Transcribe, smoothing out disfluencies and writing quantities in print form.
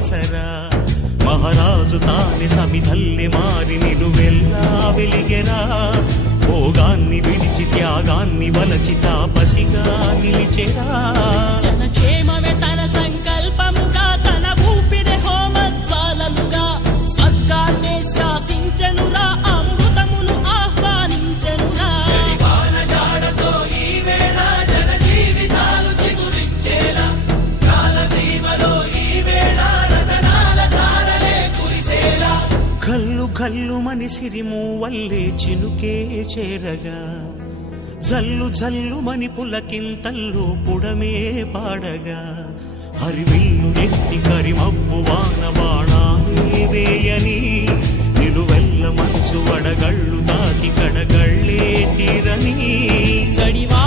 ఆసరా మహారాజు తానే సమిధల్లె మారి నిలువెల్లా వెలిగెరా భోగాన్ని విడిచి త్యాగాన్ని వలచి తాపసిగా నిలిచెరా జనక్షేమమే తన సంకల్పముగా తన ఊపిరి హోమజ్వాలలుగా స్వర్గాన్నే శాసించెనురా అమృతమును ఆహ్వానించెనురా జాడతో ఈ వేళ జన జీవితాలు చిగురించేలా కాలసీమలో ఈ వేళ రతనాల ధారలే కురిసేలా కల్లు కల్లు మని సిరిము వల్లే చినుకే చేరగా జల్లు జల్లు మని పులకింతల్లు పుడమే పాడగా హరివిల్లు నెత్తి కరిమబ్బు వాన బాణాలే వేయని నిలువెల్ల మనసు వడగళ్ళు తాకి కడగళ్ళే తీరని జడివా